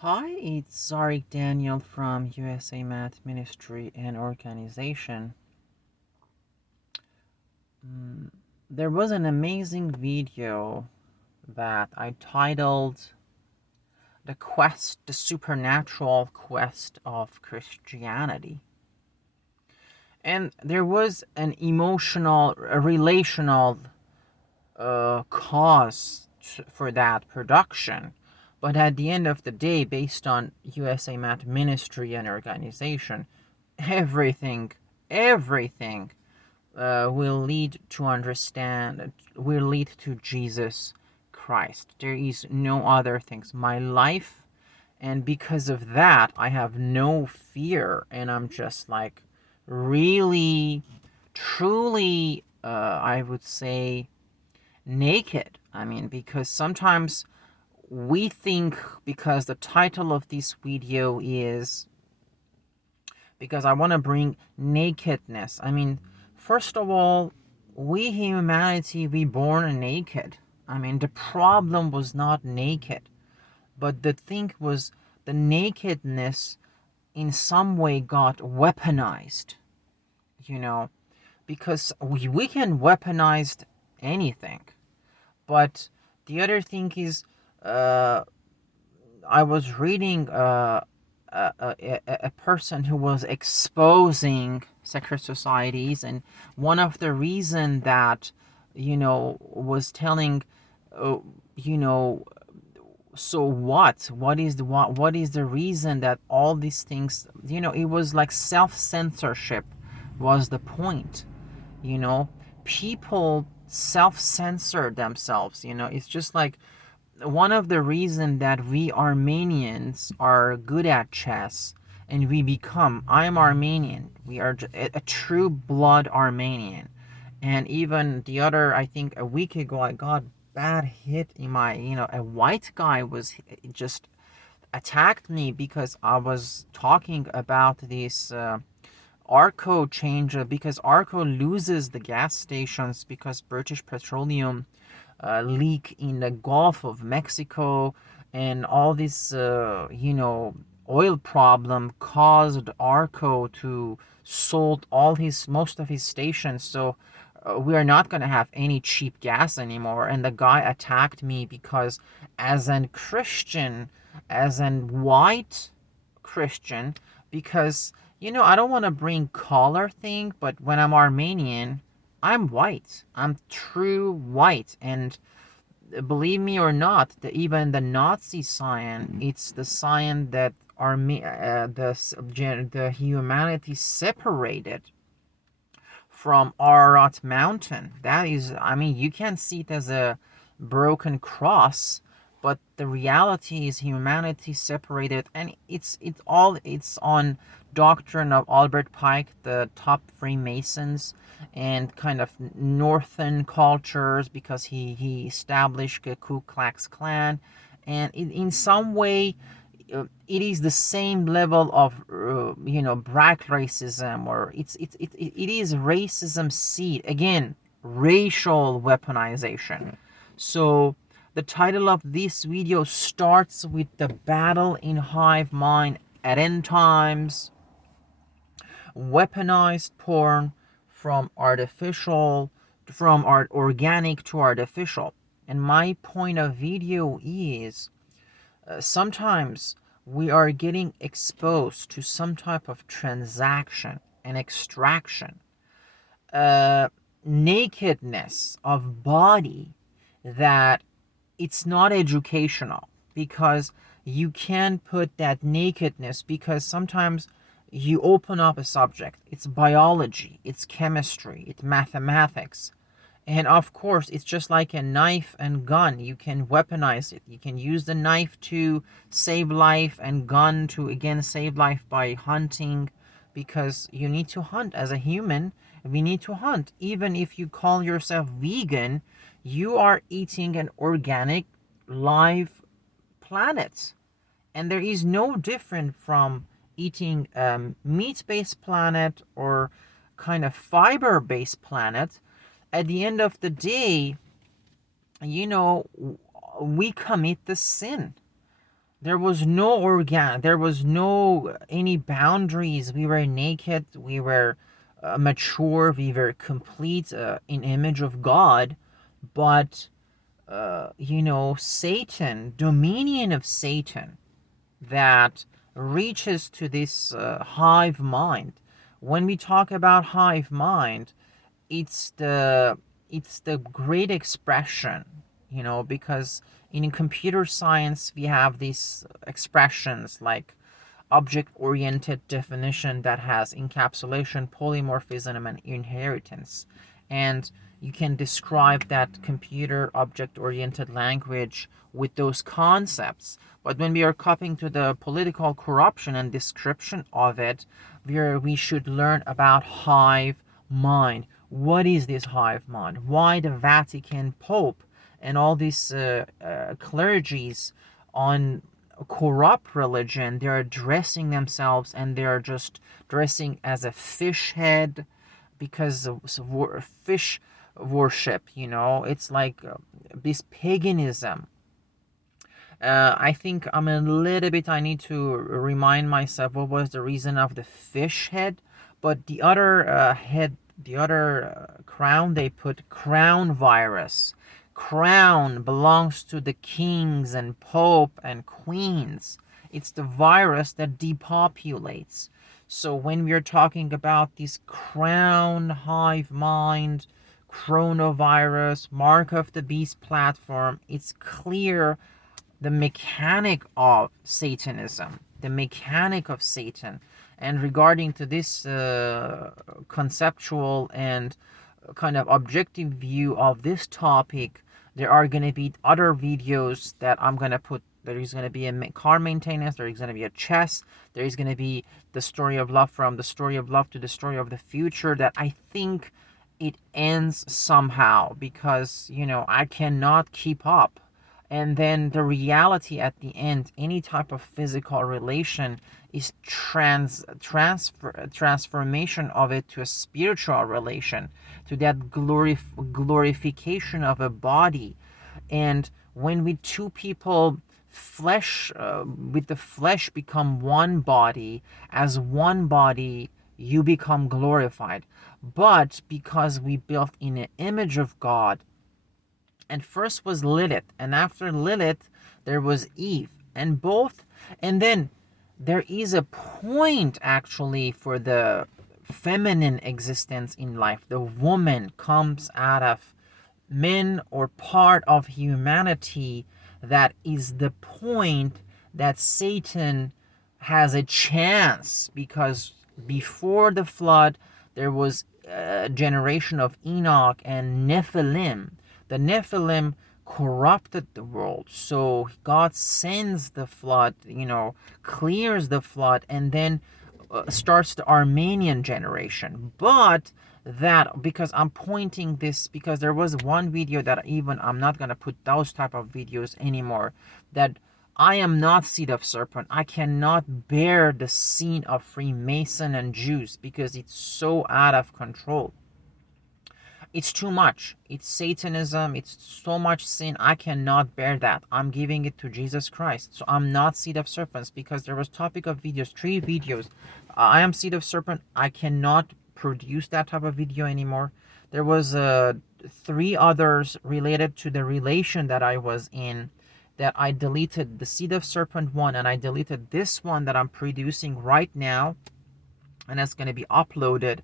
Hi, it's Zarik Daniel from USA Math Ministry and Organization. There was an amazing video that I titled the Supernatural Quest of Christianity. And there was an a relational cause for that production. But at the end of the day, based on USA Math Ministry and Organization, everything, everything will lead to will lead to Jesus Christ. There is no other things. My life, and because of that, I have no fear, and I'm just like really, truly, I would say, naked. I mean, because sometimes we think, because the title of this video is, because I want to bring nakedness. I mean, first of all, we humanity, we born naked. I mean, the problem was not naked, but the thing was the nakedness in some way got weaponized, you know, because we can weaponize anything. But the other thing is, uh, I was reading a person who was exposing secret societies, and one of the reason that was telling, uh, you know, so what is the reason that all these things, it was like self censorship was the point, you know, people self censor themselves, it's just like one of the reasons that we Armenians are good at chess, and I'm Armenian. We are a true blood Armenian. And even the other, I think a week ago, I got bad hit in my, a white guy was just attacked me because I was talking about this Arco change, because Arco loses the gas stations because British Petroleum leak in the Gulf of Mexico, and all this, oil problem caused Arco to sold most of his stations. So we are not going to have any cheap gas anymore. And the guy attacked me because, as a Christian, as a white Christian, because I don't want to bring color thing, but when I'm Armenian, I'm white. I'm true white. And believe me or not, even the Nazi sign, it's the sign that the humanity separated from Ararat Mountain. That is, I mean, you can see it as a broken cross, but the reality is humanity separated, and it's on doctrine of Albert Pike, the top Freemasons, and kind of northern cultures, because he established the Ku Klux Klan, and in some way it is the same level of black racism, or it is racism seed, again, racial weaponization. So the title of this video starts with the battle in hive mind at end times, weaponized porn, from organic to artificial. And my point of video is, sometimes we are getting exposed to some type of transaction and extraction, uh, nakedness of body, that it's not educational, because you can put that nakedness, because sometimes you open up a subject, it's biology, it's chemistry, it's mathematics, and of course, it's just like a knife and gun. You can weaponize it. You can use the knife to save life, and gun to again save life by hunting, because you need to hunt as a human. We need to hunt. Even if you call yourself vegan, you are eating an organic, live planet. And there is no different from eating meat-based planet or kind of fiber-based planet. At the end of the day, you know, we commit the sin. There was no there was no any boundaries. We were naked, we were mature, we were complete in image of God. But Satan, dominion of Satan, that reaches to this hive mind. When we talk about hive mind, it's the great expression, because in computer science we have these expressions like object-oriented definition that has encapsulation, polymorphism, and inheritance. And you can describe that computer object-oriented language with those concepts. But when we are coming to the political corruption and description of it, we should learn about hive mind. What is this hive mind? Why the Vatican Pope and all these clergies on corrupt religion, they're dressing themselves and they're just dressing as a fish head because of fish worship, it's like this paganism. I think I need to remind myself what was the reason of the fish head. But the other the other crown, they put crown virus. Crown belongs to the kings and pope and queens. It's the virus that depopulates. So when we are talking about this crown hive mind, coronavirus, mark of the beast platform, it's clear the mechanic of Satanism, the mechanic of Satan. And regarding to this conceptual and kind of objective view of this topic, there are going to be other videos that I'm going to put. There is going to be a car maintenance, there is going to be a chess, there is going to be the story of love, from the story of love to the story of the future, that I think it ends somehow, because I cannot keep up. And then the reality at the end, any type of physical relation is transformation of it to a spiritual relation, to that glorification of a body. And when we two people flesh with the flesh become one body, as one body you become glorified. But because we built in an image of God, and first was Lilith, and after Lilith there was Eve, and then there is a point actually for the feminine existence in life. The woman comes out of men, or part of humanity. That is the point that Satan has a chance, because before the flood there was a generation of Enoch and Nephilim. The Nephilim corrupted the world, so God sends the flood, clears the flood, and then starts the Armenian generation. But that, because I'm pointing this, because there was one video that even I'm not going to put those type of videos anymore, that I am not seed of serpent. I cannot bear the scene of Freemason and Jews, because it's so out of control. It's too much. It's Satanism. It's so much sin. I cannot bear that. I'm giving it to Jesus Christ. So I'm not seed of serpents, because there was topic of videos, 3 videos. I am seed of serpent. I cannot produce that type of video anymore. There was 3 others related to the relation that I was in, that I deleted, the seed of serpent one, and I deleted this one that I'm producing right now, and that's going to be uploaded.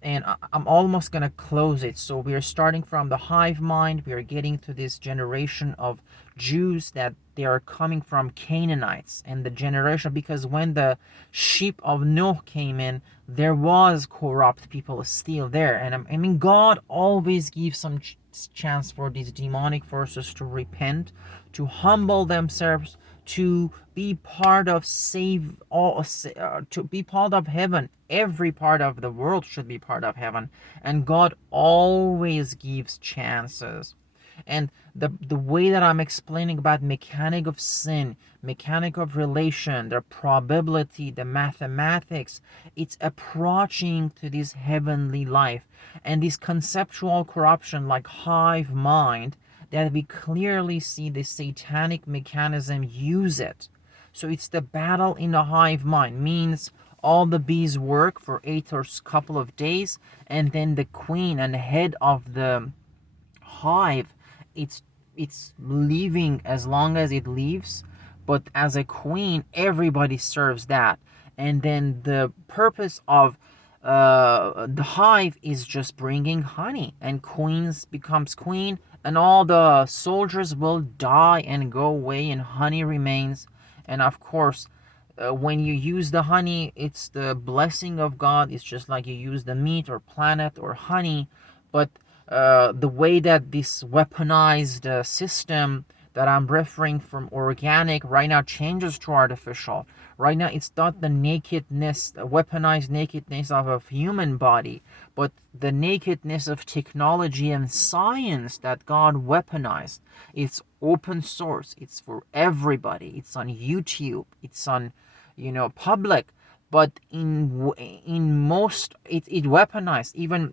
And I'm almost going to close it. So we are starting from the hive mind. We are getting to this generation of Jews, that they are coming from Canaanites, and the generation, because when the sheep of Noah came in, there was corrupt people still there. And I mean, God always gives some chance for these demonic forces to repent, to humble themselves, to be part of to be part of heaven. Every part of the world should be part of heaven, and God always gives chances. And the way that I'm explaining about mechanic of sin, mechanic of relation, the probability, the mathematics, it's approaching to this heavenly life. And this conceptual corruption like hive mind, that we clearly see the satanic mechanism use it. So it's the battle in the hive mind, means all the bees work for 8 or couple of days, and then the queen and head of the hive, it's it's leaving as long as it leaves, but as a queen everybody serves that. And then the purpose of the hive is just bringing honey, and queens becomes queen, and all the soldiers will die and go away, and honey remains. And of course, when you use the honey, it's the blessing of God. It's just like you use the meat or planet or honey. But the way that this weaponized system that I'm referring from organic right now changes to artificial. Right now, it's not the nakedness, the weaponized nakedness of a human body, but the nakedness of technology and science that God weaponized. It's open source. It's for everybody. It's on YouTube. It's on, public. But in most, it weaponized even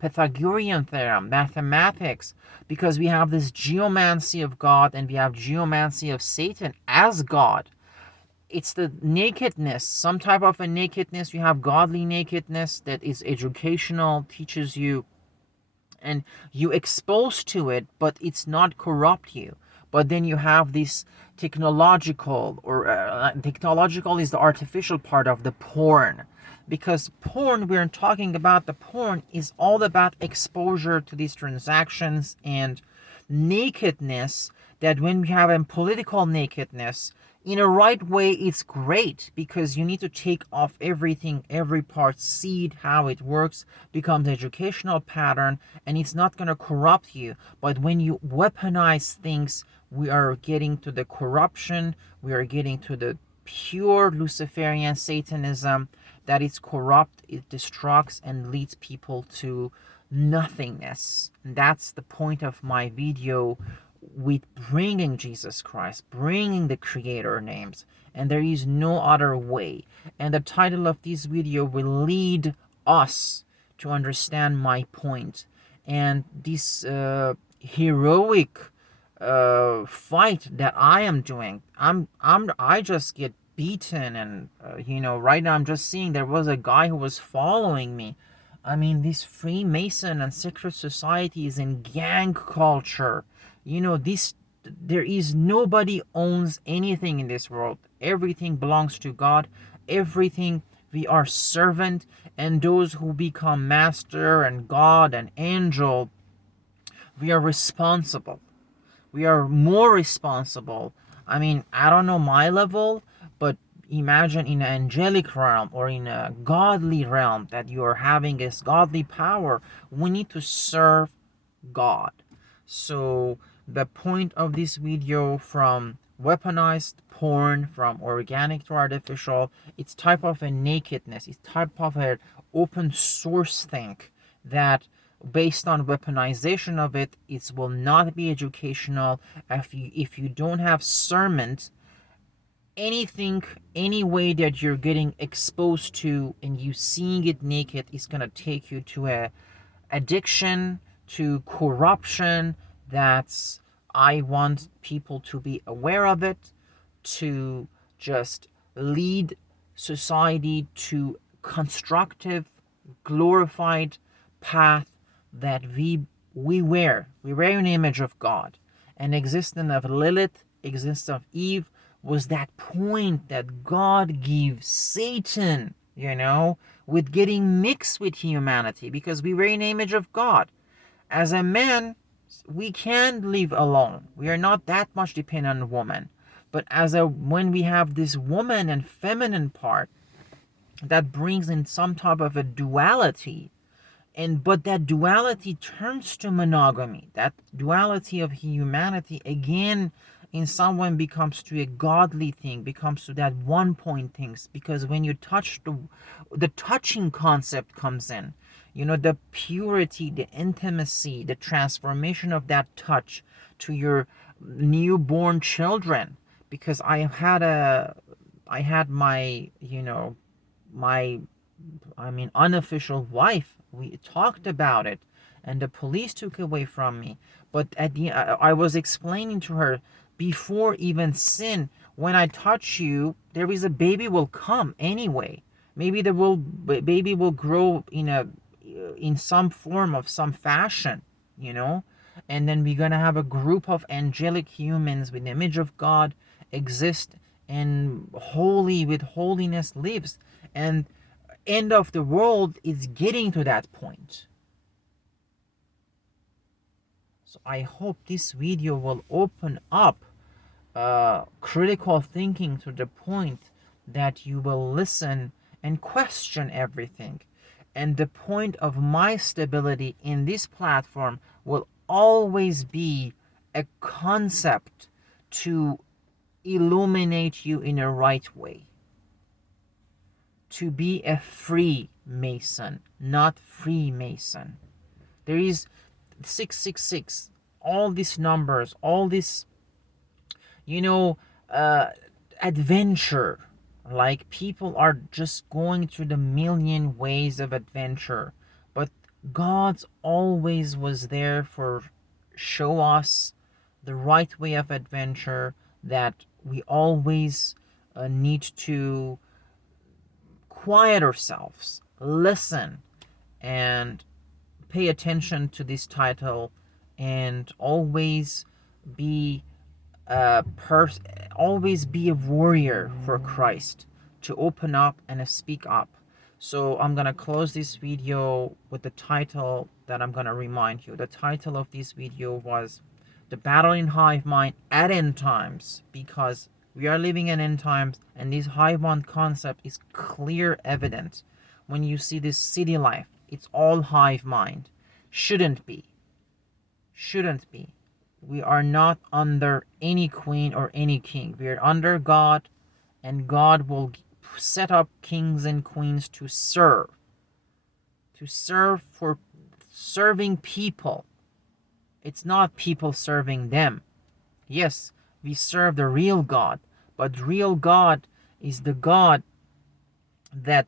Pythagorean theorem, mathematics, because we have this geomancy of God and we have geomancy of Satan as God. It's the nakedness, some type of a nakedness. You have godly nakedness that is educational, teaches you, and you expose to it, but it's not corrupt you. But then you have this technological, or technological is the artificial part of the porn, because porn, we're talking about the porn is all about exposure to these transactions and nakedness. That when we have a political nakedness in a right way, it's great, because you need to take off everything, every part, see it, how it works, becomes educational pattern, and it's not going to corrupt you. But when you weaponize things, we are getting to the corruption, we are getting to the pure Luciferian Satanism, that is corrupt, it destructs and leads people to nothingness. And that's the point of my video, with bringing Jesus Christ, bringing the Creator names, and there is no other way. And the title of this video will lead us to understand my point. And this heroic fight that I am doing, I just get beaten, and right now I'm just seeing there was a guy who was following me. I mean, this Freemason and secret societies and gang culture, this, there is nobody owns anything in this world. Everything belongs to God. Everything, we are servant, and those who become master and God and angel, we are responsible. We are more responsible. I mean, I don't know my level, but imagine in an angelic realm or in a godly realm that you are having this godly power. We need to serve God. So the point of this video, from weaponized porn, from organic to artificial, it's type of a nakedness, it's type of an open source thing that, based on weaponization of it, it will not be educational. If you don't have sermons, anything, any way that you're getting exposed to and you seeing it naked is gonna take you to a addiction, to corruption. That's, I want people to be aware of it, to just lead society to constructive, glorified path, that we wear an image of God. And existence of Lilith, existence of Eve, was that point that God gives Satan, with getting mixed with humanity, because we wear an image of God. As a man, we can live alone. We are not that much dependent on woman. But when we have this woman and feminine part, that brings in some type of a duality, but that duality turns to monogamy. That duality of humanity again in someone becomes to a godly thing, becomes to that one point things, because when you touch, the touching concept comes in, the purity, the intimacy, the transformation of that touch to your newborn children. Because I had my, my, unofficial wife. We talked about it, and the police took away from me. But at the I was explaining to her, before even sin. When I touch you, there is a baby will come anyway. Maybe the baby will grow in some form of some fashion, you know, and then we're gonna have a group of angelic humans with the image of God exist and holy with holiness lives, and end of the world is getting to that point. So I hope this video will open up critical thinking to the point that you will listen and question everything. And the point of my stability in this platform will always be a concept to illuminate you in a right way. To be a free Mason, not Freemason. There is 666, all these numbers, all this, you know, uh, adventure. Like people are just going through the million ways of adventure, but God's always was there for show us the right way of adventure, that we always need to quiet ourselves, listen, and pay attention to this title, and be a pers- always be a warrior for Christ, to open up and speak up. So I'm gonna close this video with the title that I'm gonna remind you. The title of this video was "The Battle in Hive Mind at End Times," because we are living in end times, and this hive mind concept is clear evident. When you see this city life, it's all hive mind. Shouldn't be. Shouldn't be. We are not under any queen or any king. We are under God, and God will set up kings and queens to serve. To serve for serving people. It's not people serving them. Yes, we serve the real God, but real God is the God that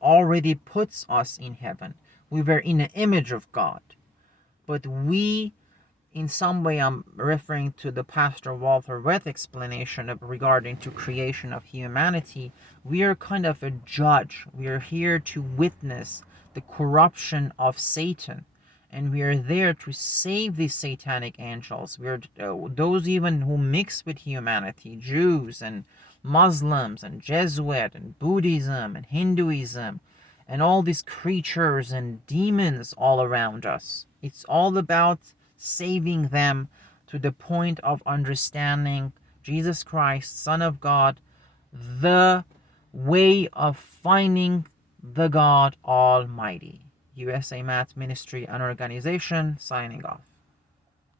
already puts us in heaven. We were in the image of God. But we, in some way, I'm referring to the Pastor Walter Weth explanation regarding to creation of humanity. We are kind of a judge. We are here to witness the corruption of Satan, and we are there to save these satanic angels. We are those even who mix with humanity, Jews and Muslims and Jesuit and Buddhism and Hinduism, and all these creatures and demons all around us. It's all about saving them to the point of understanding Jesus Christ, Son of God, the way of finding the God Almighty. USA Math Ministry and Organization, signing off.